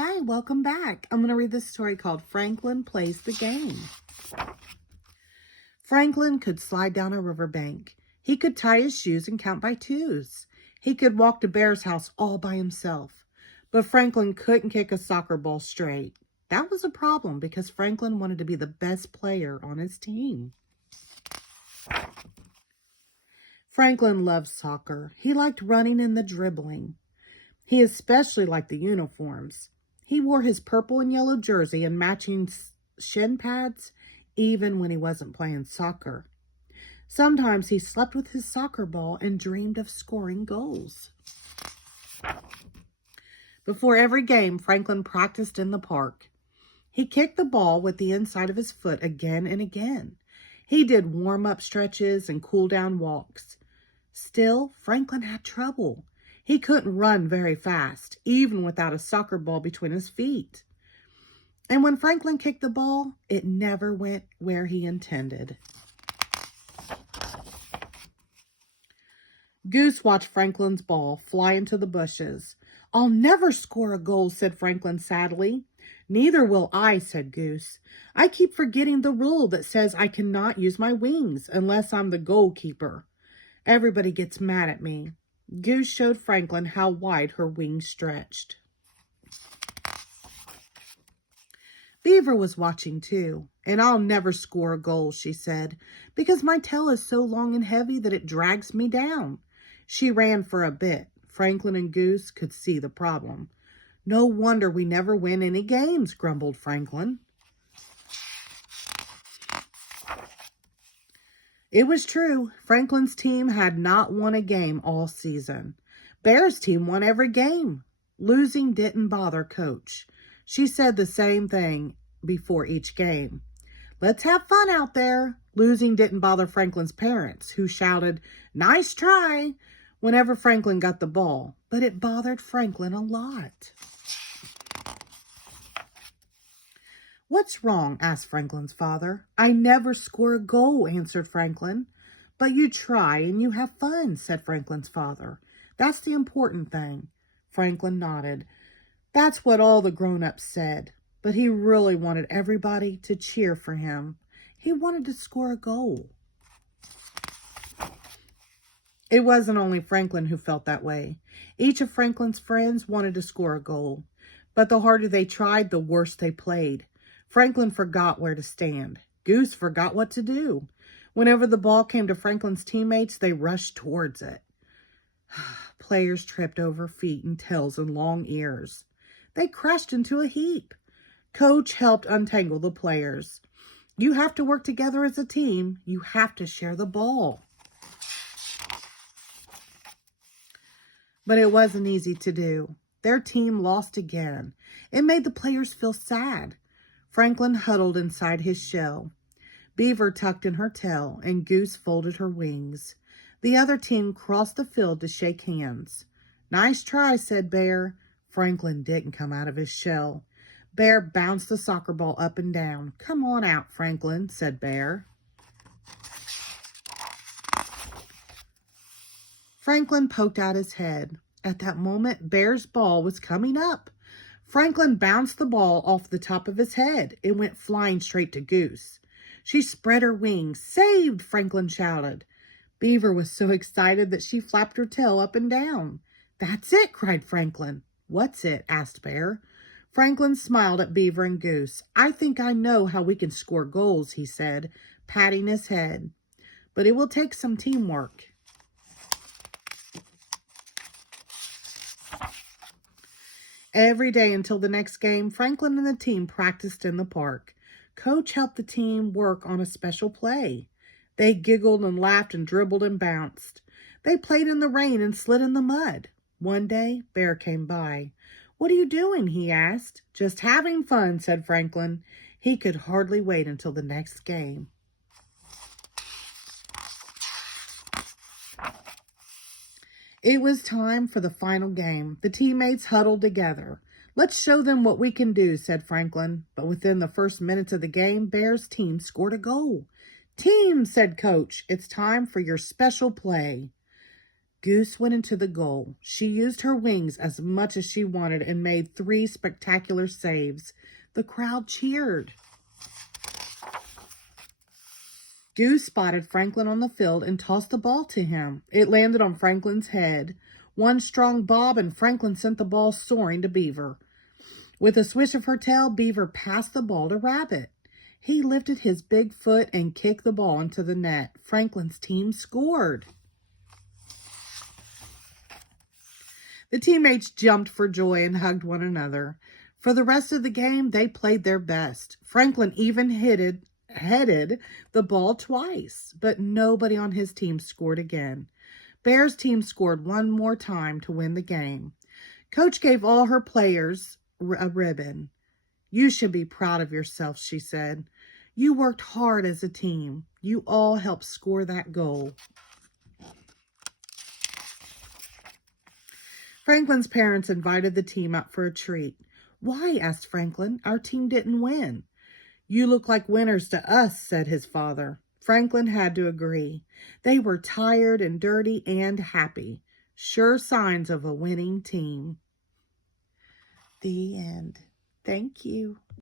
Hi, welcome back. I'm going to read this story called Franklin Plays the Game. Franklin could slide down a riverbank. He could tie his shoes and count by twos. He could walk to Bear's house all by himself. But Franklin couldn't kick a soccer ball straight. That was a problem because Franklin wanted to be the best player on his team. Franklin loved soccer. He liked running and the dribbling. He especially liked the uniforms. He wore his purple and yellow jersey and matching shin pads even when he wasn't playing soccer. Sometimes he slept with his soccer ball and dreamed of scoring goals. Before every game, Franklin practiced in the park. He kicked the ball with the inside of his foot again and again. He did warm-up stretches and cool-down walks. Still, Franklin had trouble. He couldn't run very fast, even without a soccer ball between his feet. And when Franklin kicked the ball, it never went where he intended. Goose watched Franklin's ball fly into the bushes. "I'll never score a goal," said Franklin sadly. "Neither will I," said Goose. "I keep forgetting the rule that says I cannot use my wings unless I'm the goalkeeper. Everybody gets mad at me." Goose showed Franklin how wide her wings stretched. Beaver was watching too. "And I'll never score a goal," she said, "because my tail is so long and heavy that it drags me down." She ran for a bit. Franklin and Goose could see the problem. "No wonder we never win any games," grumbled Franklin. It was true. Franklin's team had not won a game all season. Bear's team won every game. Losing didn't bother Coach. She said the same thing before each game. "Let's have fun out there." Losing didn't bother Franklin's parents, who shouted, "Nice try," whenever Franklin got the ball. But it bothered Franklin a lot. "What's wrong?" asked Franklin's father. "I never score a goal," answered Franklin. "But you try and you have fun," said Franklin's father. "That's the important thing." Franklin nodded. That's what all the grown-ups said. But he really wanted everybody to cheer for him. He wanted to score a goal. It wasn't only Franklin who felt that way. Each of Franklin's friends wanted to score a goal. But the harder they tried, the worse they played. Franklin forgot where to stand. Goose forgot what to do. Whenever the ball came to Franklin's teammates, they rushed towards it. Players tripped over feet and tails and long ears. They crashed into a heap. Coach helped untangle the players. "You have to work together as a team. You have to share the ball." But it wasn't easy to do. Their team lost again. It made the players feel sad. Franklin huddled inside his shell. Beaver tucked in her tail, and Goose folded her wings. The other team crossed the field to shake hands. "Nice try," said Bear. Franklin didn't come out of his shell. Bear bounced the soccer ball up and down. "Come on out, Franklin," said Bear. Franklin poked out his head. At that moment, Bear's ball was coming up. Franklin bounced the ball off the top of his head. It went flying straight to Goose. She spread her wings. "Saved!" Franklin shouted. Beaver was so excited that she flapped her tail up and down. "That's it!" cried Franklin. "What's it?" asked Bear. Franklin smiled at Beaver and Goose. "I think I know how we can score goals," he said, patting his head. "But it will take some teamwork." Every day until the next game, Franklin and the team practiced in the park. Coach helped the team work on a special play. They giggled and laughed and dribbled and bounced. They played in the rain and slid in the mud. One day, Bear came by. "What are you doing?" he asked. "Just having fun," said Franklin. He could hardly wait until the next game. It was time for the final game. The teammates huddled together. "Let's show them what we can do," said Franklin. But within the first minutes of the game, Bear's team scored a goal. "Team," said Coach, "it's time for your special play." Goose went into the goal. She used her wings as much as she wanted and made 3 spectacular saves. The crowd cheered. Goose spotted Franklin on the field and tossed the ball to him. It landed on Franklin's head. One strong bob and Franklin sent the ball soaring to Beaver. With a swish of her tail, Beaver passed the ball to Rabbit. He lifted his big foot and kicked the ball into the net. Franklin's team scored. The teammates jumped for joy and hugged one another. For the rest of the game, they played their best. Franklin even headed the ball twice, but nobody on his team scored again. Bear's team scored one more time to win the game. Coach gave all her players a ribbon. "You should be proud of yourself," she said. "You worked hard as a team. You all helped score that goal." Franklin's parents invited the team out for a treat. "Why?" asked Franklin. "Our team didn't win." "You look like winners to us," said his father. Franklin had to agree. They were tired and dirty and happy. Sure signs of a winning team. The end. Thank you.